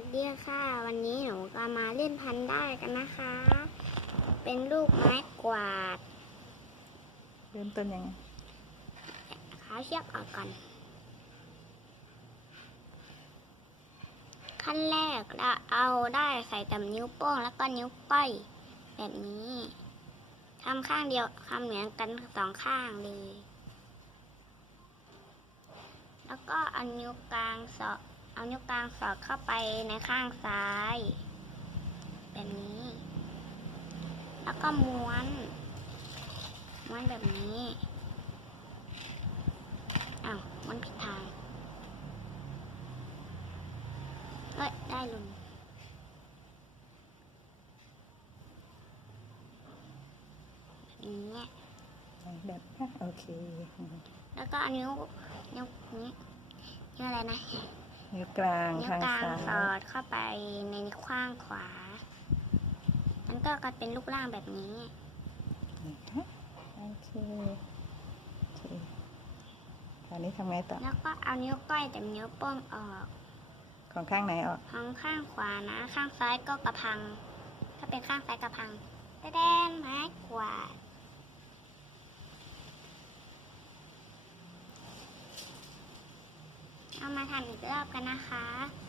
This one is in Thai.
วัสดีค่ะ วันนี้หนูก็มาเล่นพันได้กันนะคะ เป็นลูกไม้กวาด เริ่มต้นยังไงขาเชือกออกก่อน ขั้นแรกเราเอาได้ใส่แต่นิ้วโป้งแล้วก็นิ้วก้อยแบบนี้ทำข้างเดียวทำเหมือนกันสองข้างเลย แล้วก็เอานิ้วกลางสอด เอานิ้วกลางสอดเข้าไปในข้างซ้าย แบบนี้ แล้วก็ม้วน ม้วนแบบนี้อ้าวม้วนผิดทางเอ้ยได้ลุนแบบนี้แบบโอเค แล้วก็เอานิ้วนิ้วนี้นิ้วอะไรนะ นิ้วกลางนิ้วทางกลางซ้าสอยดเข้าไปในนิ้วข้างขวา มันก็กลายเป็นรูปร่างแบบนี้โอเคโอเคคราวนี้ทำไงต่อแล้วก็เอานิ้วก้อยแต่นิ้วโป้งออกของข้างไหนออก ของข้างขวานะ ข้างซ้ายก็กระพัง ถ้าเป็นข้างซ้ายกระพังแดงไม้กวาด เอา มาทำอีกรอบกันนะคะ